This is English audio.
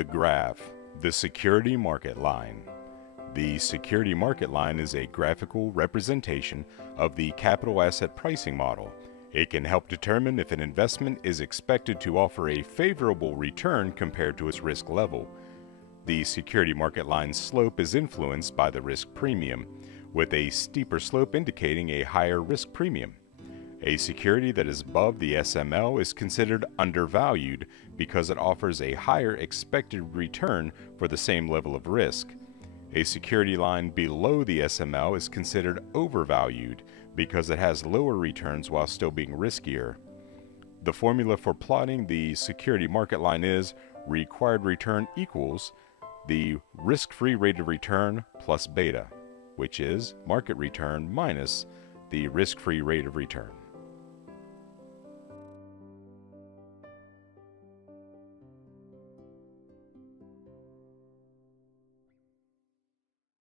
The graph, the security market line. The security market line is a graphical representation of the capital asset pricing model. It can help determine if an investment is expected to offer a favorable return compared to its risk level. The security market line's slope is influenced by the risk premium, with a steeper slope indicating a higher risk premium. A security that is above the SML is considered undervalued because it offers a higher expected return for the same level of risk. A security line below the SML is considered overvalued because it has lower returns while still being riskier. The formula for plotting the security market line is required return equals the risk-free rate of return plus beta, which is market return minus the risk-free rate of return.